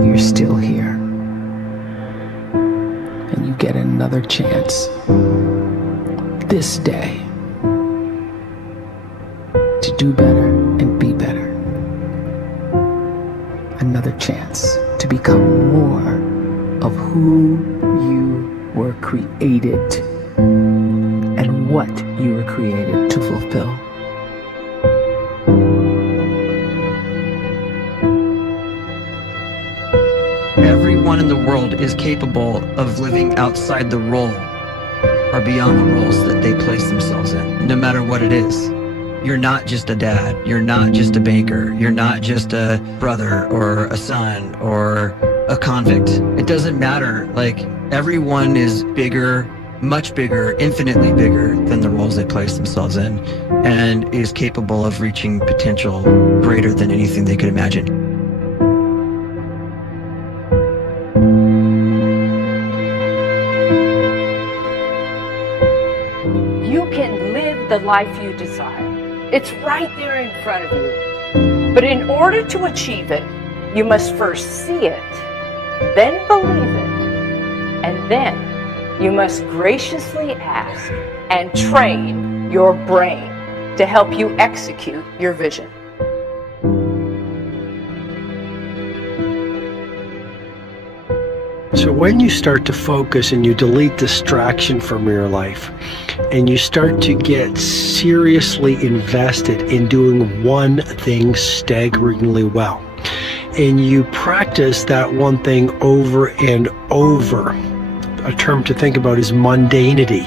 you're still here. And you get another chance this day to do better and be better. Another chance to become more of who you were created and what you were created to fulfill. Everyone in the world is capable of living outside the role or beyond the roles that they place themselves in, no matter what it is. You're not just a dad, you're not just a banker, you're not just a brother or a son or a convict. It doesn't matter. Like, everyone is bigger, much bigger, infinitely bigger than the roles they place themselves in, and is capable of reaching potential greater than anything they could imagine. You can live the life you desire. It's right there in front of you. But in order to achieve it, you must first see it, then believe it, and then you must graciously ask and train your brain to help you execute your vision. So when you start to focus and you delete distraction from your life, and you start to get seriously invested in doing one thing staggeringly well, and you practice that one thing over and over, a term to think about is mundanity.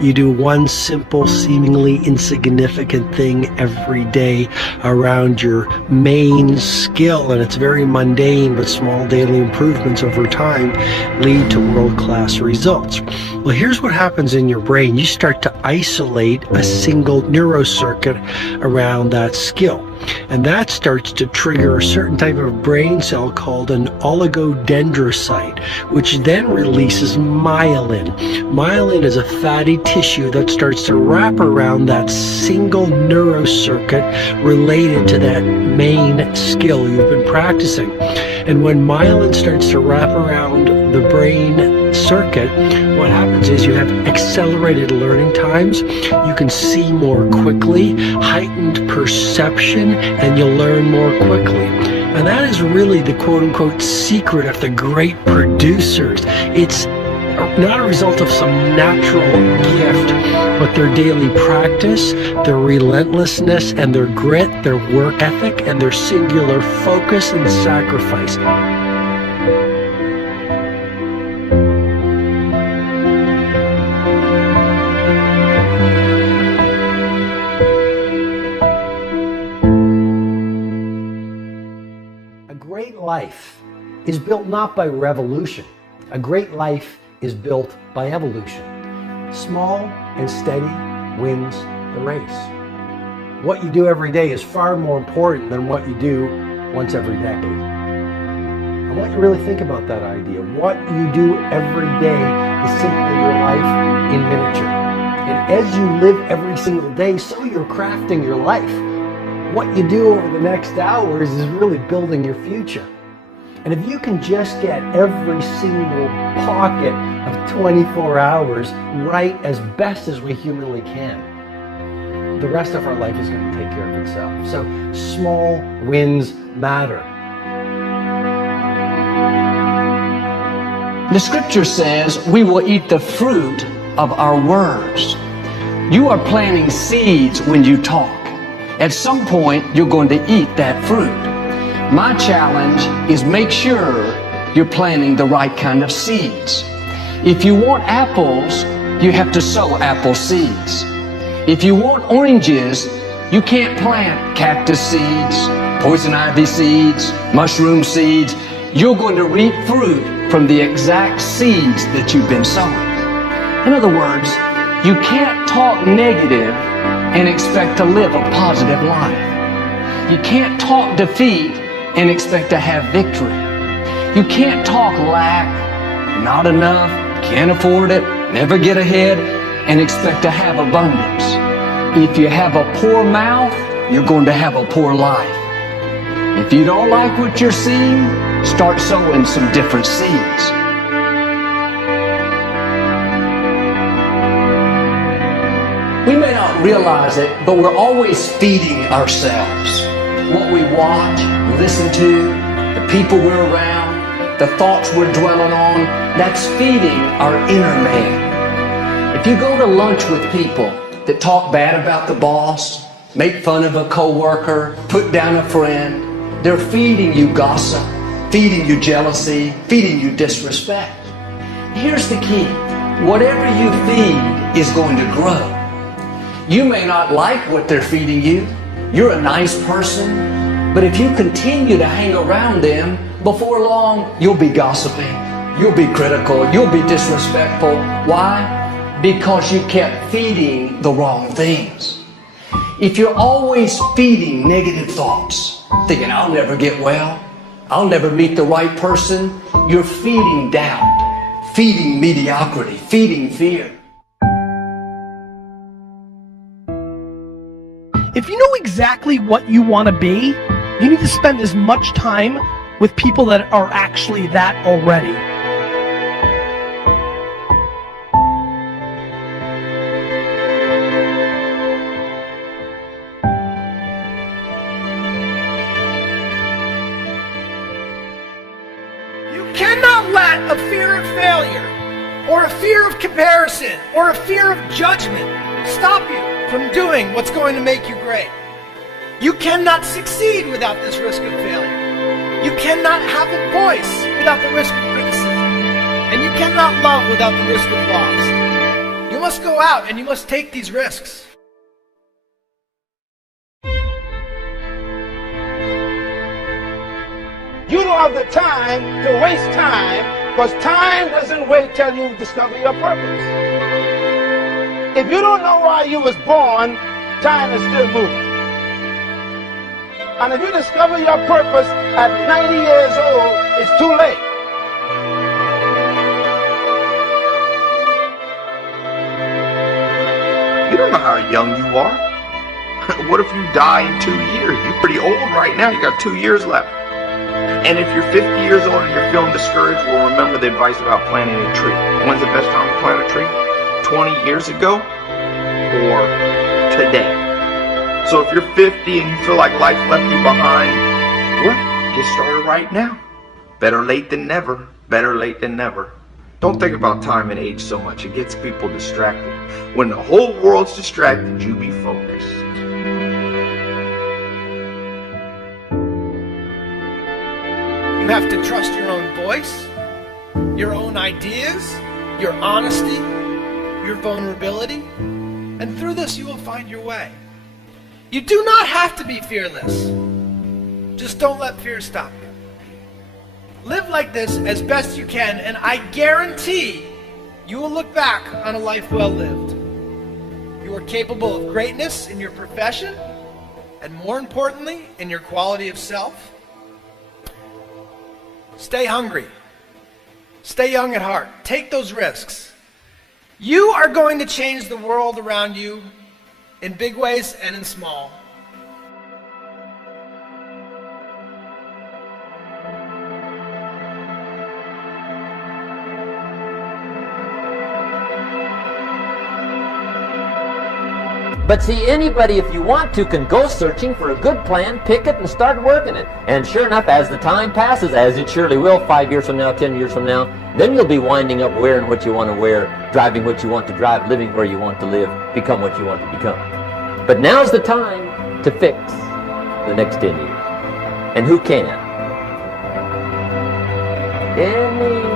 You do one simple, seemingly insignificant thing every day around your main skill, and it's very mundane, but small daily improvements over time lead to world-class results. Well, here's what happens in your brain. You start to isolate a single neurocircuit around that skill, and that starts to trigger a certain type of brain cell called an oligodendrocyte, which then releases myelin. Myelin is a fatty tissue that starts to wrap around that single neurocircuit related to that main skill you've been practicing. And when myelin starts to wrap around the brain circuit, what happens is you have accelerated learning times, you can see more quickly, heightened perception, and you'll learn more quickly. And that is really the quote-unquote secret of the great producers. It's not a result of some natural gift, but their daily practice, their relentlessness and their grit, their work ethic, and their singular focus and sacrifice. A great life is built not by revolution. A great life is built by evolution. Small and steady wins the race. What you do every day is far more important than what you do once every decade. I want you to really think about that idea. What you do every day is simply your life in miniature. And as you live every single day, so you're crafting your life. What you do over the next hours is really building your future. And if you can just get every single pocket of 24 hours right as best as we humanly can, the rest of our life is going to take care of itself. So small wins matter. The scripture says we will eat the fruit of our words. You are planting seeds when you talk. At some point, you're going to eat that fruit. My challenge is make sure you're planting the right kind of seeds. If you want apples, you have to sow apple seeds. If you want oranges, you can't plant cactus seeds, poison ivy seeds, mushroom seeds. You're going to reap fruit from the exact seeds that you've been sowing. In other words, you can't talk negative and expect to live a positive life. You can't talk defeat and expect to have victory. You can't talk lack, not enough, can't afford it, never get ahead, and expect to have abundance. If you have a poor mouth, you're going to have a poor life. If you don't like what you're seeing, start sowing some different seeds. We may not realize it, but we're always feeding ourselves. What we watch, listen to, the people we're around, the thoughts we're dwelling on, that's feeding our inner man. If you go to lunch with people that talk bad about the boss, make fun of a coworker, put down a friend, they're feeding you gossip, feeding you jealousy, feeding you disrespect. Here's the key. Whatever you feed is going to grow. You may not like what they're feeding you. You're a nice person. But if you continue to hang around them, before long, you'll be gossiping. You'll be critical. You'll be disrespectful. Why? Because you kept feeding the wrong things. If you're always feeding negative thoughts, thinking, I'll never get well, I'll never meet the right person, you're feeding doubt, feeding mediocrity, feeding fear. If you know exactly what you want to be, you need to spend as much time with people that are actually that already. You cannot let a fear of failure, or a fear of comparison, or a fear of judgment stop you from doing what's going to make you great. You cannot succeed without this risk of failure. You cannot have a voice without the risk of criticism. And you cannot love without the risk of loss. You must go out and you must take these risks. You don't have the time to waste time, because time doesn't wait till you discover your purpose. If you don't know why you was born, time is still moving. And if you discover your purpose at 90 years old, it's too late. You don't know how young you are. What if you die in 2 years? You're pretty old right now. You got 2 years left. And if you're 50 years old and you're feeling discouraged, well, remember the advice about planting a tree. When's the best time to plant a tree? 20 years ago or today? So if you're 50 and you feel like life left you behind, well, get started right now. Better late than never. Better late than never. Don't think about time and age so much. It gets people distracted. When the whole world's distracted, you be focused. You have to trust your own voice, your own ideas, your honesty, your vulnerability, and through this you will find your way. You do not have to be fearless. Just don't let fear stop you. Live like this as best you can, and I guarantee you will look back on a life well lived. You are capable of greatness in your profession, and more importantly, in your quality of self. Stay hungry. Stay young at heart. Take those risks. You are going to change the world around you in big ways and in small. But see, anybody, if you want to, can go searching for a good plan, pick it, and start working it. And sure enough, as the time passes, as it surely will 5 years from now, 10 years from now, then you'll be winding up wearing what you want to wear, driving what you want to drive, living where you want to live, become what you want to become. But now's the time to fix the next 10 years. And who can? Anybody.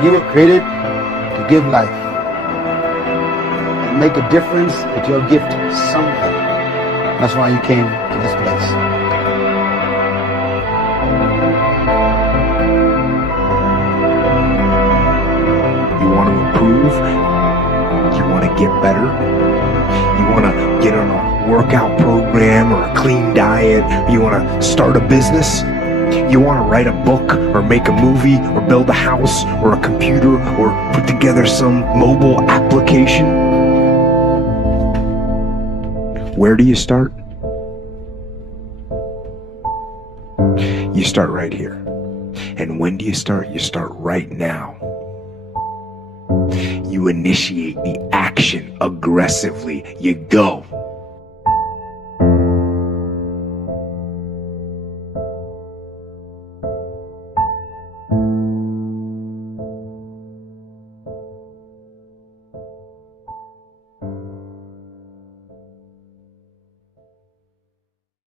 You were created to give life, to make a difference, that your gift somebody. That's why you came to this place. You want to improve? You want to get better? You want to get on a workout program or a clean diet? You want to start a business? You want to write a book or make a movie or build a house or a computer or put together some mobile application? Where do you start? You start right here. And when do you start? You start right now. You initiate the action aggressively. You go.